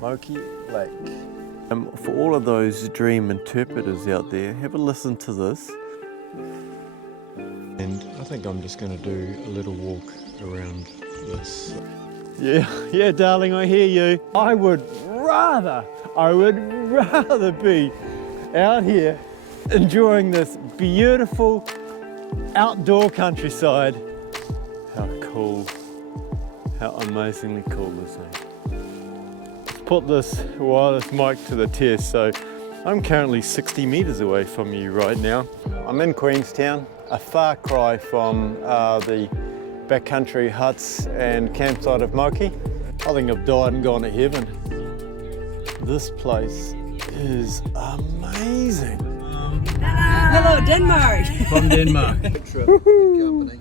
Moke Lake. For all of those dream interpreters out there, have a listen to this. And I think I'm just going to do a little walk around this. Yeah, darling, I hear you. I would rather be out here enjoying this beautiful outdoor countryside. How cool, how amazingly cool this is. Let's put this wireless mic to the test. So I'm currently 60 meters away from you right now. I'm in Queenstown, a far cry from the backcountry huts and campsite of Moke. I think I've died and gone to heaven. This place is amazing. Hello, Denmark! From Denmark.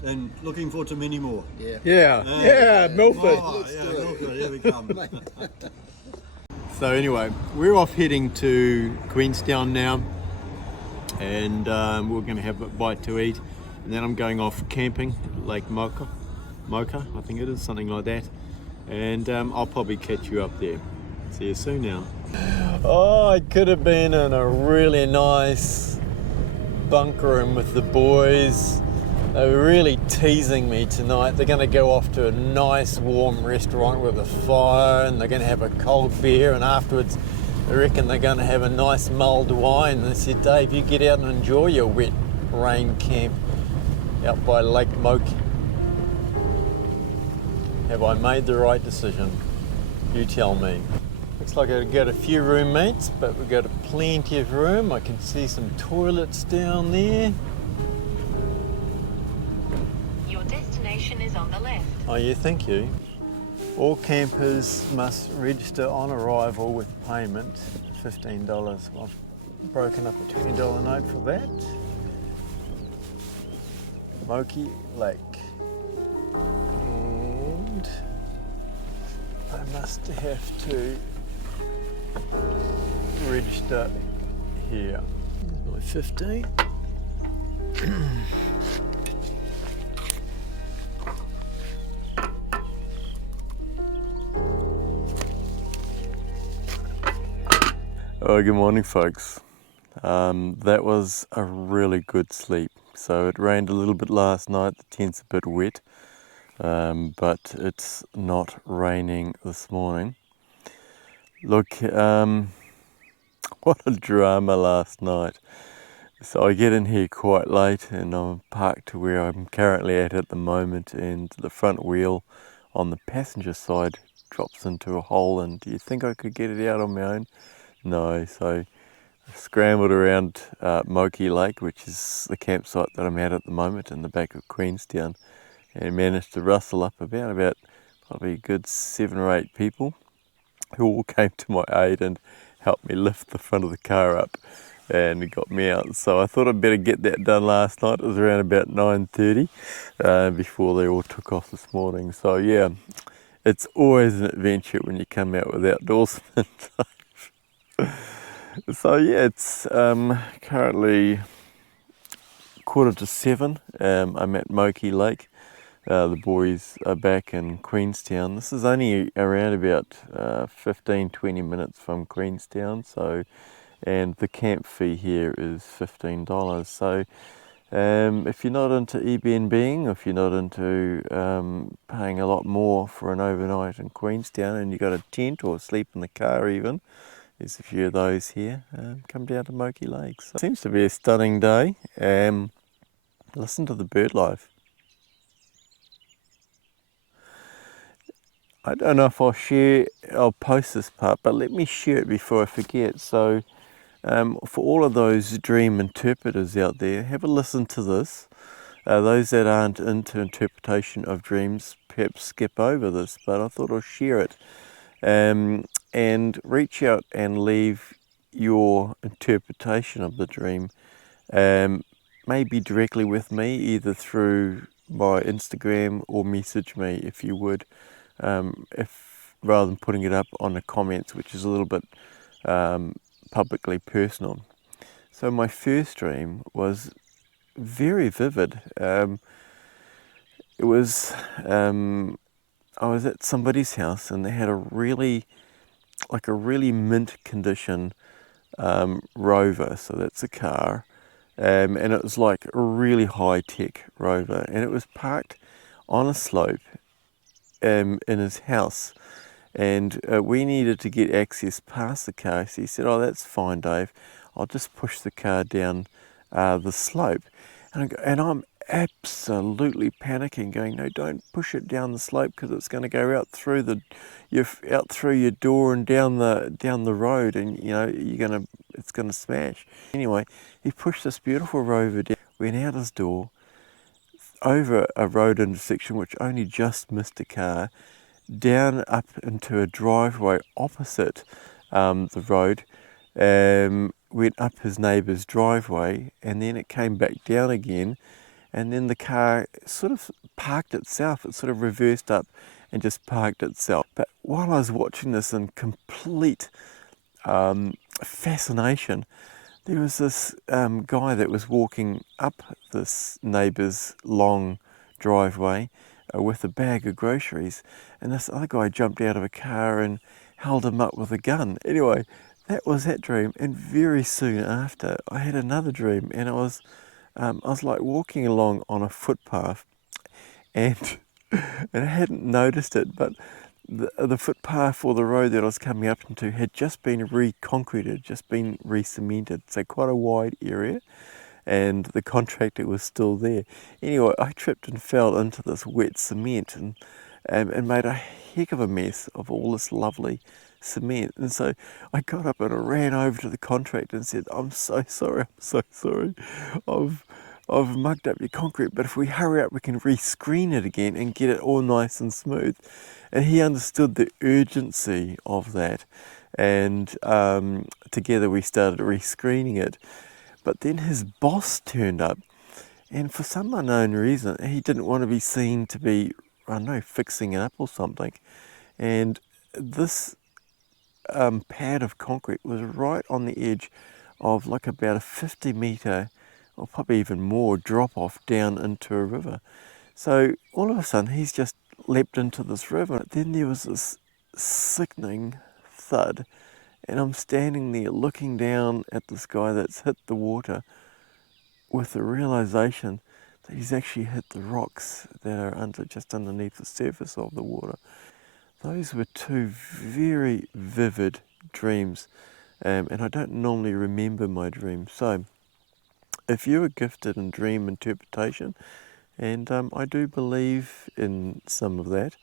And looking forward to many more. Yeah, Milford. Milford, here we come. So anyway, we're off heading to Queenstown now, and we're going to have a bite to eat, and then I'm going off camping, Lake Moke, I think it is, something like that, and I'll probably catch you up there. See you soon now. Oh, I could have been in a really nice bunk room with the boys. They were really teasing me tonight. They're going to go off to a nice warm restaurant with a fire, and they're going to have a cold beer, and afterwards I reckon they're going to have a nice mulled wine. And they said, Dave, you get out and enjoy your wet rain camp out by Lake Moke. Have I made the right decision? You tell me. Looks like I've got a few roommates, but we've got plenty of room. I can see some toilets down there. Your destination is on the left. Oh yeah, thank you. All campers must register on arrival with payment, $15. Well, I've broken up a $20 note for that. Moke Lake. And I must have to register here. Here's my 15. Oh, good morning, folks. That was a really good sleep. So it rained a little bit last night. The tent's a bit wet, but it's not raining this morning. Look, what a drama last night. So I get in here quite late, and I'm parked to where I'm currently at the moment, and the front wheel on the passenger side drops into a hole, and do you think I could get it out on my own? No, so I scrambled around Moke Lake, which is the campsite that I'm at the moment in the back of Queenstown, and managed to rustle up about probably a good 7 or 8 people who all came to my aid and helped me lift the front of the car up and it got me out. So I thought I'd better get that done last night. It was around about 9:30 before they all took off this morning. So yeah, it's always an adventure when you come out with Outdoorsman Dave. So yeah, it's currently 6:45. I'm at Moke Lake. The boys are back in Queenstown. This is only around about 15-20 minutes from Queenstown. So, and the camp fee here is $15. So if you're not into Airbnb-ing, or if you're not into paying a lot more for an overnight in Queenstown, and you've got a tent or sleep in the car even, there's a few of those here, come down to Moke Lake. So it seems to be a stunning day. Listen to the bird life. I don't know if I'll post this part, but let me share it before I forget. So for all of those dream interpreters out there, have a listen to this. Those that aren't into interpretation of dreams, perhaps skip over this, but I thought I'll share it. And reach out and leave your interpretation of the dream, maybe directly with me, either through my Instagram, or message me if you would. If rather than putting it up on the comments, which is a little bit publicly personal. So my first dream was very vivid. It was I was at somebody's house, and they had a really like a really mint condition Rover. So that's a car. And it was like a really high-tech Rover. And it was parked on a slope in his house. And we needed to get access past the car. So he said, oh, that's fine, Dave. I'll just push the car down the slope. And I'm absolutely panicking, going, no, don't push it down the slope because it's going to go out through your door and down the road, and it's going to smash. Anyway, he pushed this beautiful Rover down, went out his door, over a road intersection which only just missed a car, down up into a driveway opposite the road, went up his neighbour's driveway, and then it came back down again, and then the car sort of parked itself. It sort of reversed up and just parked itself. But while I was watching this in complete fascination, there was this guy that was walking up this neighbour's long driveway with a bag of groceries, and this other guy jumped out of a car and held him up with a gun. Anyway, that was that dream, and very soon after I had another dream, and I was like walking along on a footpath, and and I hadn't noticed it, but the footpath or the road that I was coming up into had just been re-concreted, just been re-cemented, so quite a wide area, and the contractor was still there. Anyway, I tripped and fell into this wet cement and made a heck of a mess of all this lovely cement. And so I got up and I ran over to the contractor and said, I'm so sorry, I've mugged up your concrete, but if we hurry up we can re-screen it again and get it all nice and smooth. And he understood the urgency of that, and together we started re-screening it. But then his boss turned up, and for some unknown reason he didn't want to be seen to be, I don't know, fixing it up or something. And this pad of concrete was right on the edge of like about a 50-metre, or probably even more, drop off down into a river. So all of a sudden he's just leapt into this river. Then there was this sickening thud, and I'm standing there looking down at this guy that's hit the water with the realization that he's actually hit the rocks that are just underneath the surface of the water. Those were two very vivid dreams, and I don't normally remember my dreams. So if you are gifted in dream interpretation, and I do believe in some of that,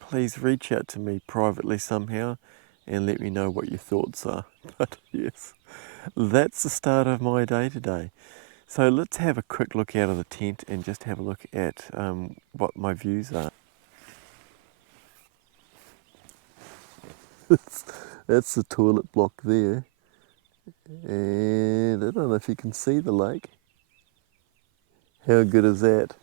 please reach out to me privately somehow and let me know what your thoughts are. But yes, that's the start of my day today. So let's have a quick look out of the tent and just have a look at what my views are. That's the toilet block there, and I don't know if you can see the lake. How good is that?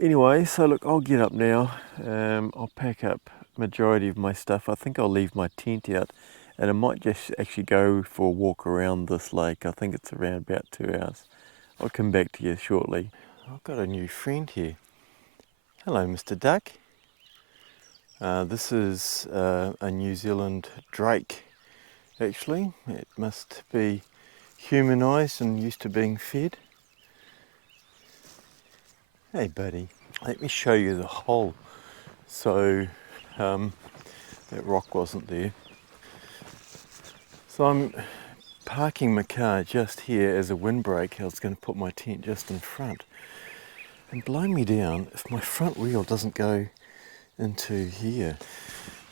Anyway, so look, I'll get up now. I'll pack up majority of my stuff. I think I'll leave my tent out, and I might just actually go for a walk around this lake. I think it's around about 2 hours. I'll come back to you shortly. I've got a new friend here. Hello, Mr. Duck. This is a New Zealand drake, actually. It must be humanised and used to being fed. Hey buddy, let me show you the hole. So that rock wasn't there. So I'm parking my car just here as a windbreak. I was going to put my tent just in front. And blow me down if my front wheel doesn't go into here.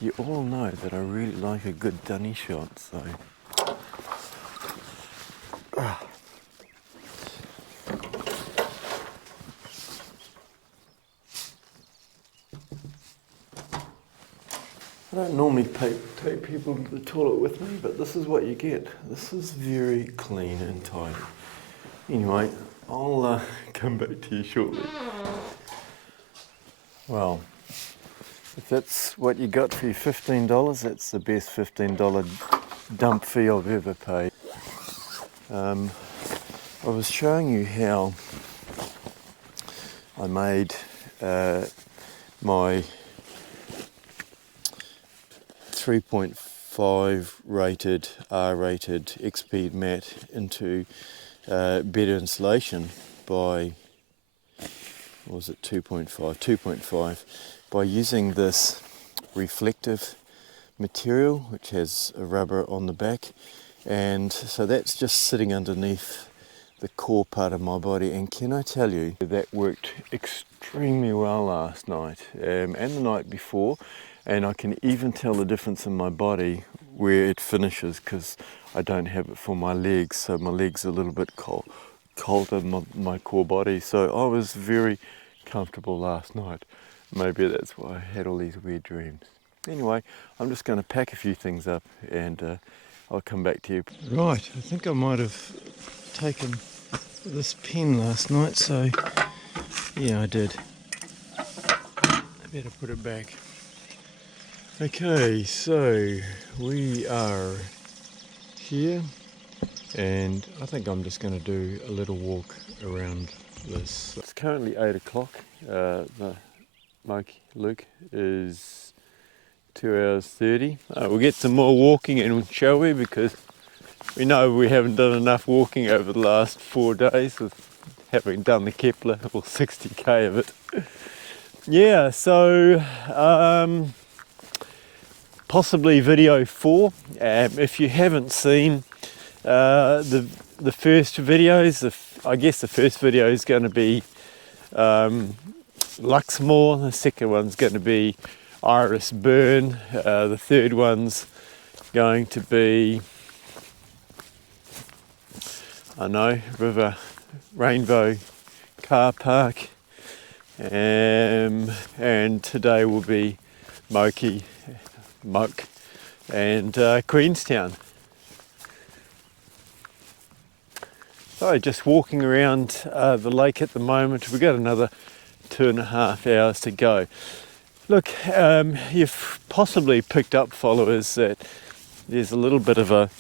You all know that I really like a good dunny shot, so I don't normally take people to the toilet with me, but this is what you get. This is very clean and tidy. Anyway, I'll come back to you shortly. Well, if that's what you got for your $15, that's the best $15 dump fee I've ever paid. I was showing you how I made my 3.5 rated, R-rated XP mat into better insulation by, what was it, 2.5, by using this reflective material which has a rubber on the back, and so that's just sitting underneath the core part of my body. And can I tell you, that worked extremely well last night and the night before, and I can even tell the difference in my body where it finishes, because I don't have it for my legs, so my legs are a little bit colder than my core body. So I was very comfortable last night. Maybe that's why I had all these weird dreams. Anyway, I'm just going to pack a few things up and I'll come back to you. Right, I think I might have taken this pen last night, so yeah, I did. I better put it back. Okay, so we are here, and I think I'm just going to do a little walk around this. It's currently 8 o'clock. The Moke Loop is 2 hours 30. We'll get some more walking in, shall we? Because we know we haven't done enough walking over the last 4 days, with having done the Kepler, or 60k of it. Yeah, so possibly video 4. If you haven't seen the first videos, I guess the first video is going to be Luxmore, the second one's going to be Iris Burn, the third one's going to be, I know, River Rainbow Car Park, and today will be Moke and Queenstown. So just walking around the lake at the moment. We've got another 2.5 hours to go. Look, you've possibly picked up, followers, that there's a little bit of a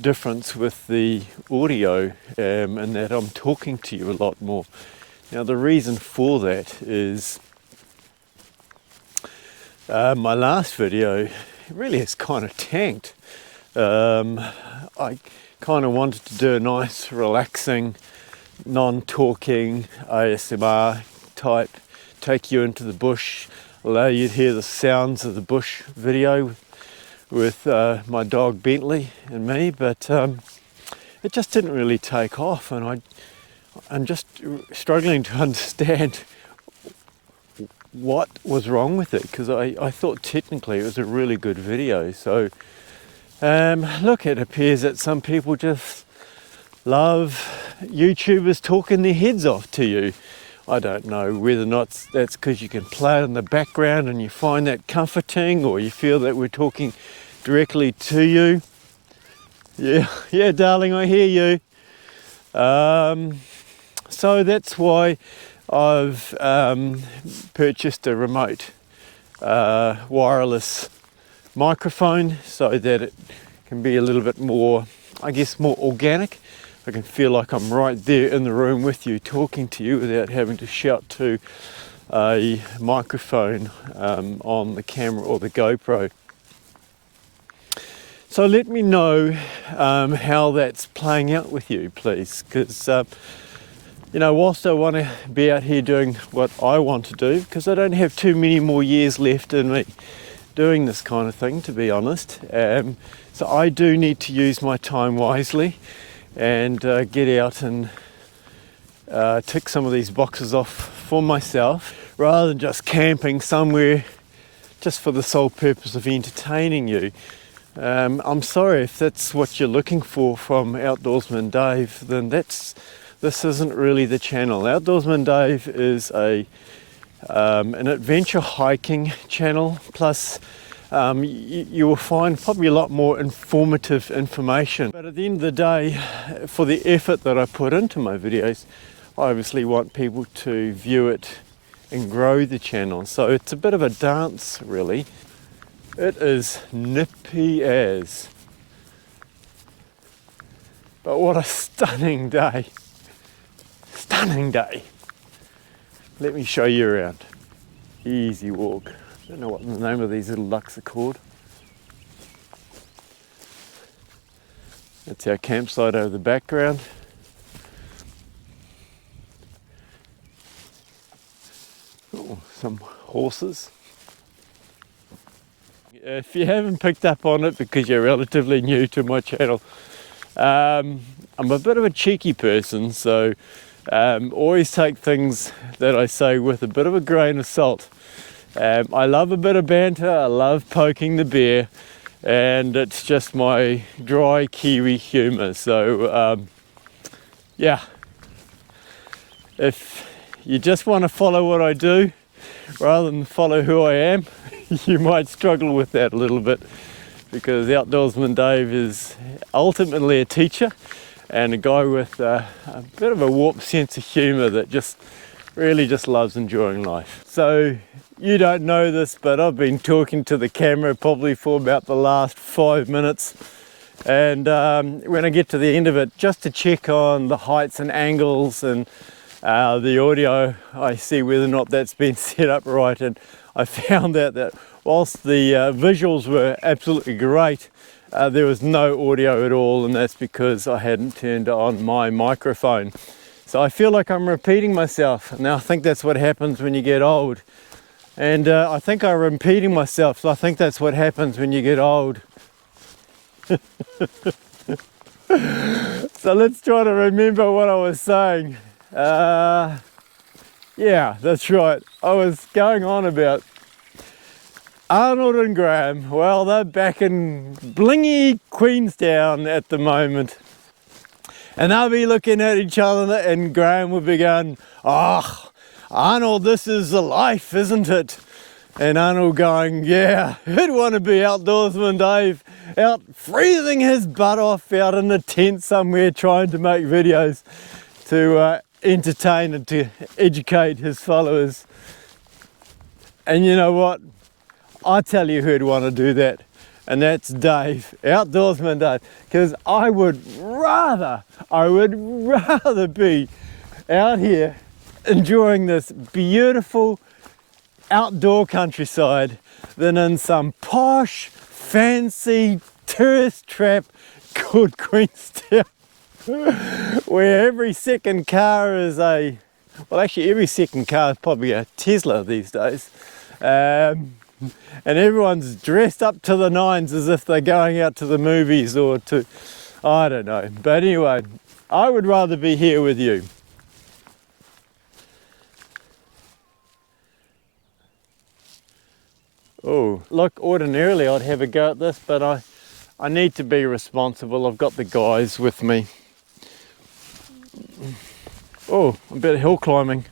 difference with the audio, and that I'm talking to you a lot more. Now the reason for that is my last video really has kind of tanked. I kind of wanted to do a nice, relaxing, non-talking ASMR type, take you into the bush, allow you to hear the sounds of the bush video with my dog Bentley and me, but it just didn't really take off, and I'm just struggling to understand what was wrong with it, because I thought technically it was a really good video. So look, it appears that some people just love YouTubers talking their heads off to you. I don't know whether or not that's because you can play it in the background and you find that comforting, or you feel that we're talking directly to you. Yeah, darling, I hear you. So that's why I've purchased a remote wireless microphone, so that it can be a little bit more, I guess, more organic. I can feel like I'm right there in the room with you, talking to you, without having to shout to a microphone on the camera or the GoPro. So let me know how that's playing out with you, please, because whilst I want to be out here doing what I want to do, because I don't have too many more years left in me doing this kind of thing, to be honest, so I do need to use my time wisely and get out and tick some of these boxes off for myself, rather than just camping somewhere just for the sole purpose of entertaining you. I'm sorry if that's what you're looking for from Outdoorsman Dave, then this isn't really the channel. Outdoorsman Dave is an adventure hiking channel, plus you will find probably a lot more informative information. But at the end of the day, for the effort that I put into my videos, I obviously want people to view it and grow the channel. So it's a bit of a dance, really. It is nippy as. But what a stunning day. Stunning day. Let me show you around. Easy walk. Don't know what the name of these little ducks are called. That's our campsite over the background. Oh, some horses. If you haven't picked up on it because you're relatively new to my channel, I'm a bit of a cheeky person, so always take things that I say with a bit of a grain of salt. I love a bit of banter, I love poking the bear, and it's just my dry Kiwi humour. So yeah, if you just want to follow what I do rather than follow who I am, you might struggle with that a little bit, because Outdoorsman Dave is ultimately a teacher and a guy with a bit of a warped sense of humour that really loves enjoying life. So you don't know this, but I've been talking to the camera probably for about the last 5 minutes, and when I get to the end of it, just to check on the heights and angles and the audio, I see whether or not that's been set up right, and I found out that whilst the visuals were absolutely great, there was no audio at all, and that's because I hadn't turned on my microphone. So I feel like I'm repeating myself. Now I think that's what happens when you get old. And I think I'm repeating myself, so I think that's what happens when you get old. So let's try to remember what I was saying. Yeah, that's right. I was going on about Arnold and Graham. Well, they're back in blingy Queenstown at the moment. And they'll be looking at each other, and Graham will be going, "Oh, Arnold, this is the life, isn't it?" And Arnold going, "Yeah, who'd want to be Outdoorsman Dave, out freezing his butt off out in a tent somewhere trying to make videos to entertain and to educate his followers." And you know what? I tell you who'd want to do that, and that's Dave, Outdoorsman Dave, because I would rather be out here enjoying this beautiful outdoor countryside than in some posh, fancy tourist trap called Queenstown, where every second car is every second car is probably a Tesla these days. And everyone's dressed up to the nines as if they're going out to the movies or to, I don't know. But anyway, I would rather be here with you. Oh, look, ordinarily I'd have a go at this, but I need to be responsible. I've got the guys with me. Oh, a bit of hill climbing.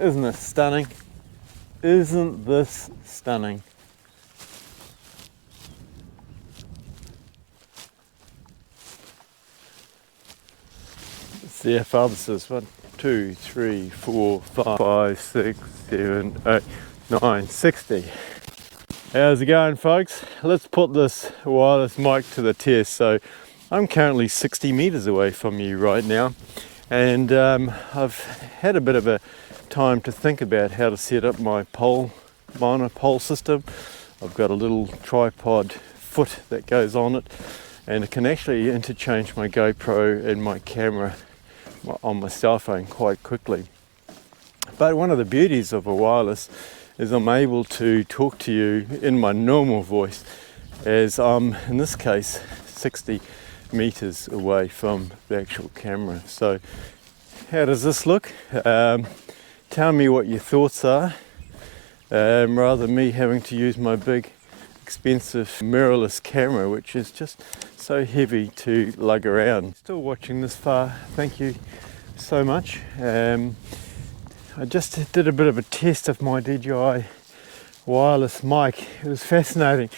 Isn't this stunning? Isn't this stunning? Let's see how far this is. 1, 2, 3, 4, 5, 6, 7, 8, 9, 60. How's it going, folks? Let's put this wireless mic to the test. So I'm currently 60 meters away from you right now, and I've had a bit of a time to think about how to set up my monopole system. I've got a little tripod foot that goes on it, and it can actually interchange my GoPro and my camera on my cell phone quite quickly. But one of the beauties of a wireless is I'm able to talk to you in my normal voice, as I'm in this case 60 meters away from the actual camera. So how does this look? Tell me what your thoughts are, rather than me having to use my big expensive mirrorless camera, which is just so heavy to lug around. Still watching this far, thank you so much. I just did a bit of a test of my DJI wireless mic. It was fascinating.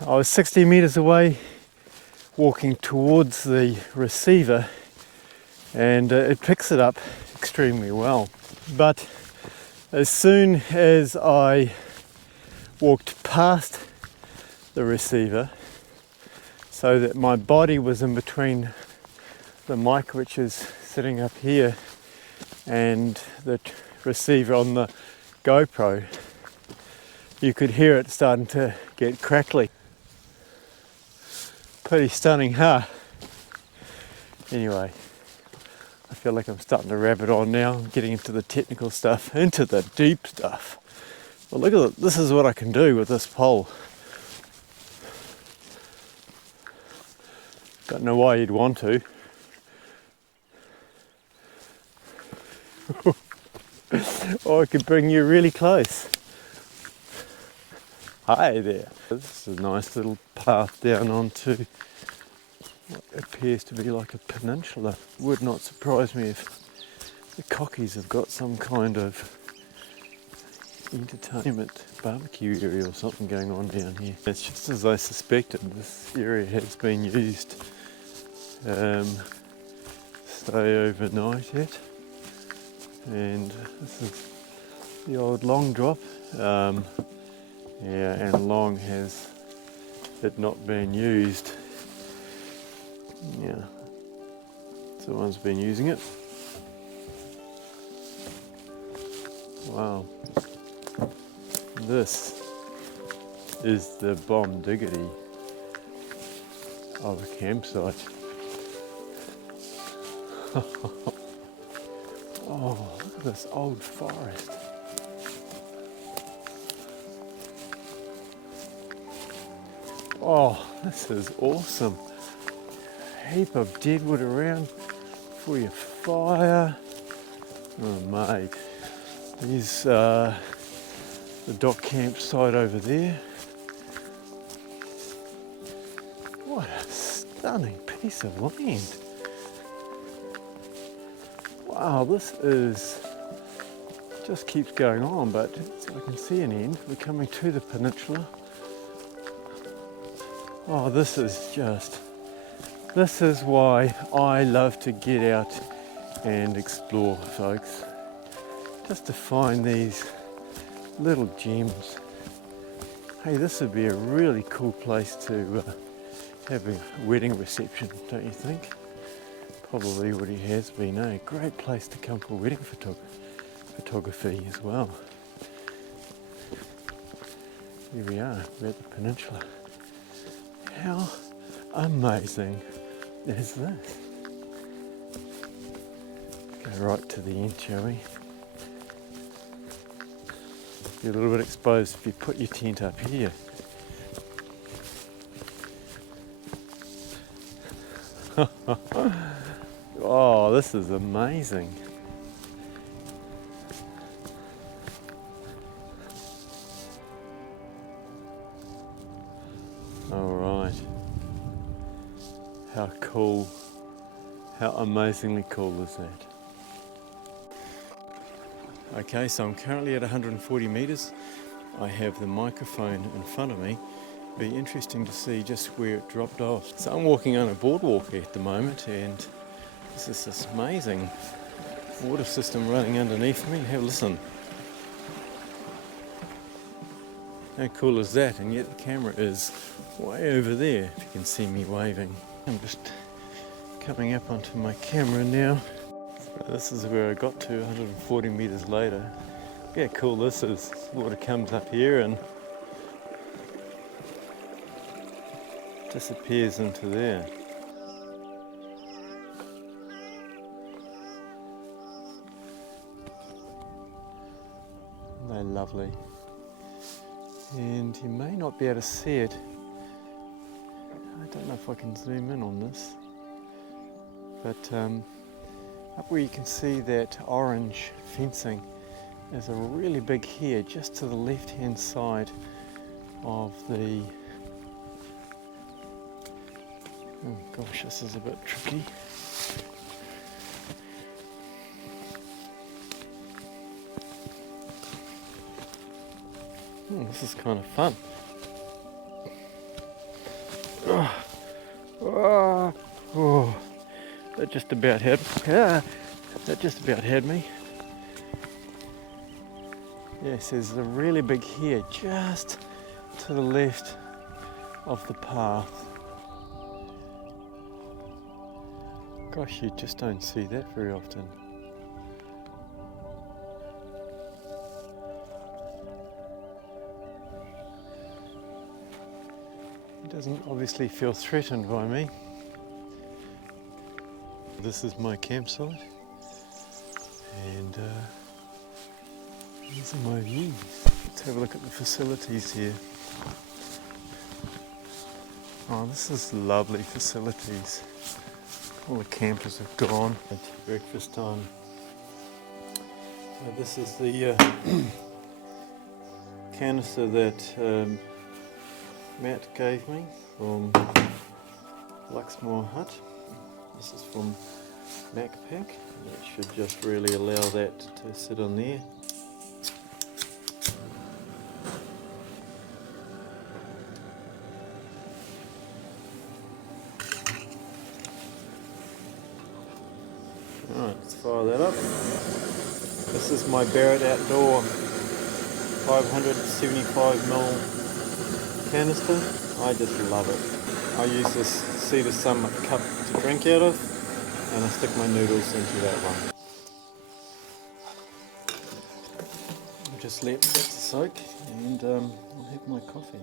I was 60 meters away walking towards the receiver, and it picks it up extremely well. But as soon as I walked past the receiver, so that my body was in between the mic, which is sitting up here, and the receiver on the GoPro, you could hear it starting to get crackly. Pretty stunning, huh? Anyway, I feel like I'm starting to rabbit on now. I'm getting into the technical stuff, into the deep stuff. Well, look at it. This is what I can do with this pole. Don't know why you'd want to. Or I could bring you really close. Hi there. This is a nice little path down onto what appears to be like a peninsula. Would not surprise me if the cockies have got some kind of entertainment barbecue area or something going on down here. It's just as I suspected. This area has been used stay overnight at, and this is the old long drop. Yeah, and long has it not been used. Yeah, someone's been using it. Wow. This is the bomb diggity of a campsite. Oh, look at this old forest. Oh, this is awesome. Heap of deadwood around for your fire. Oh mate, there's the dock campsite over there. What a stunning piece of land. Wow, this is, just keeps going on, but I can see an end. We're coming to the peninsula. Oh, this is why I love to get out and explore, folks. Just to find these little gems. Hey, this would be a really cool place to have a wedding reception, don't you think? Probably already has been, eh? Great place to come for wedding photography as well. Here we are, we're at the peninsula. How amazing is this? Go right to the end, shall we? Be a little bit exposed if you put your tent up here. Oh, this is amazing. All right. How cool, how amazingly cool is that? Okay, so I'm currently at 140 meters. I have the microphone in front of me. Be interesting to see just where it dropped off. So I'm walking on a boardwalk at the moment, and this is this amazing water system running underneath me. Have a listen. How cool is that? And yet the camera is way over there, if you can see me waving. I'm just coming up onto my camera now. So this is where I got to 140 meters later. Yeah, cool this is. Water comes up here and disappears into there. They're lovely. And you may not be able to see it. I don't know if I can zoom in on this. But up where you can see that orange fencing, there's a really big here just to the left hand side of the... Oh gosh, this is a bit tricky. Oh, this is kind of fun. Oh, that just about had me. Yes, there's a really big here just to the left of the path. Gosh, you just don't see that very often. doesn't obviously feel threatened by me. This is my campsite, and these are my views. Let's have a look at the facilities here. Oh, this is lovely facilities. All the campers have gone. It's breakfast time. This is the canister that Matt gave me from Luxmore Hut. This is from Backpack. That should just really allow that to sit on there. Alright, let's fire that up. This is my Barrett Outdoor 575ml canister. I just love it. I use this cedar summit cup to drink out of, and I stick my noodles into that one. I'll just let that soak, and I'll have my coffee.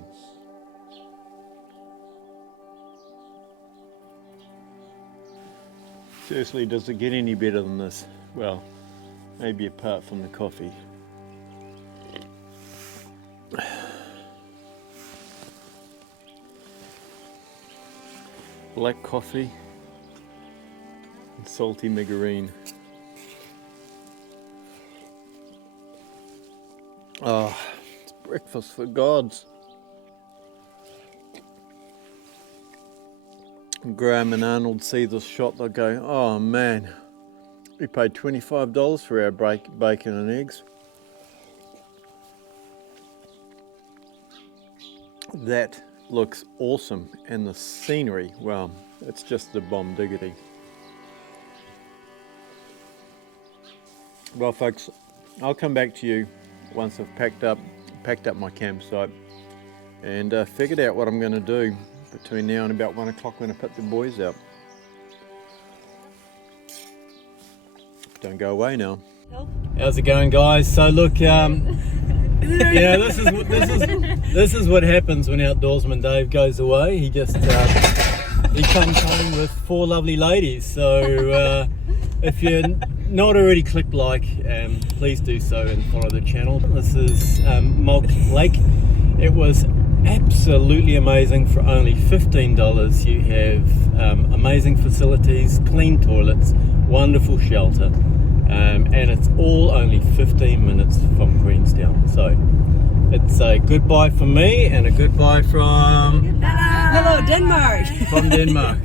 Seriously, does it get any better than this? Well, maybe apart from the coffee. Black coffee and salty margarine. Oh, it's breakfast for gods. Graham and Arnold see this shot, they'll go, oh man, we paid $25 for our bacon and eggs. That looks awesome, and the scenery, well, it's just the bomb diggity. Well folks, I'll come back to you once I've packed up my campsite and figured out what I'm going to do between now and about 1 o'clock when I put the boys out. Don't go away now. How's it going, guys? So look, yeah, this is what happens when Outdoorsman Dave goes away. He just he comes home with 4 lovely ladies. So if you're not already clicked like, please do so and follow the channel. This is Moke Lake. It was absolutely amazing for only $15. You have amazing facilities, clean toilets, wonderful shelter, and it's all only 15 minutes from Queenstown. So it's a goodbye from me and a goodbye from... Hello, Denmark! From Denmark.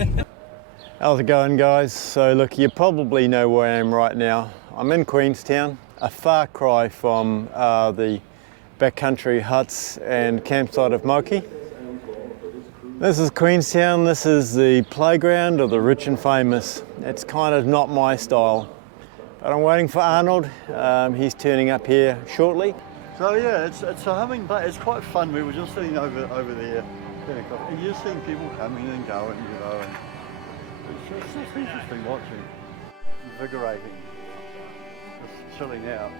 How's it going, guys? So look, you probably know where I am right now. I'm in Queenstown, a far cry from the backcountry huts and campsite of Moke. This is Queenstown. This is the playground of the rich and famous. It's kind of not my style, but I'm waiting for Arnold. He's turning up here shortly. So yeah, it's quite fun. We were just sitting over there, and you're seeing people coming and going, you know, and it's just interesting watching, invigorating, just chilling out.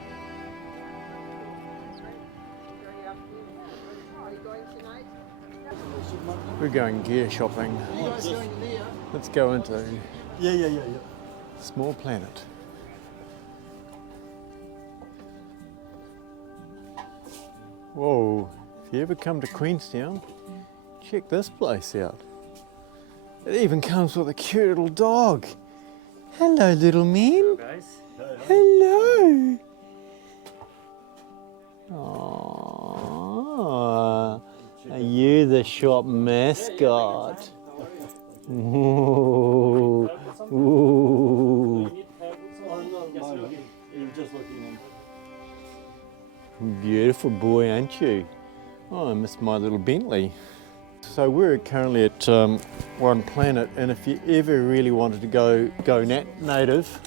We're going gear shopping. Let's go into Yeah. Small Planet. Whoa, if you ever come to Queenstown, check this place out. It even comes with a cute little dog. Hello, little man. Hello, guys. Hello. Aww. Are you the shop mascot? Ooh. Ooh. Beautiful boy, aren't you? Oh, I miss my little Bentley. So we're currently at One Planet, and if you ever really wanted to go native,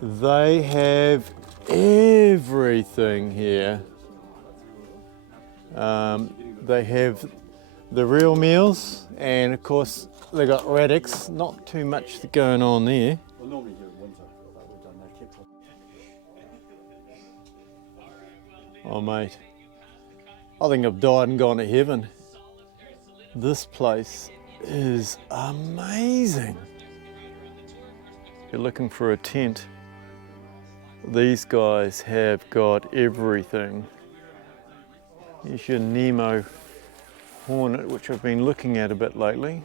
they have everything here. They have the real meals, and of course they got radix. Not too much going on there. Well, normally here in winter, we've done that Kepler. Oh mate, I think I've died and gone to heaven. This place is amazing. If you're looking for a tent, these guys have got everything. Here's your Nemo Hornet, which I've been looking at a bit lately.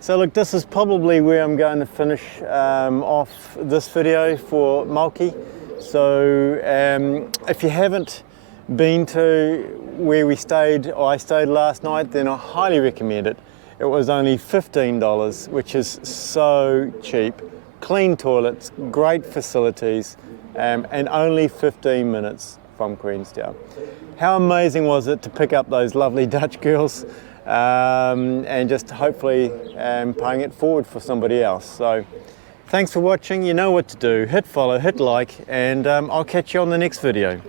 So look, this is probably where I'm going to finish off this video for Moke. So if you haven't been to where we stayed, or I stayed last night, then I highly recommend it. It was only $15, which is so cheap. Clean toilets, great facilities, and only 15 minutes from Queenstown. How amazing was it to pick up those lovely Dutch girls and just hopefully paying it forward for somebody else. So thanks for watching. You know what to do. Hit follow, hit like, and I'll catch you on the next video.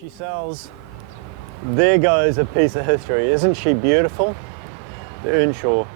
She sells. There goes a piece of history. Isn't she beautiful? The Earnshaw.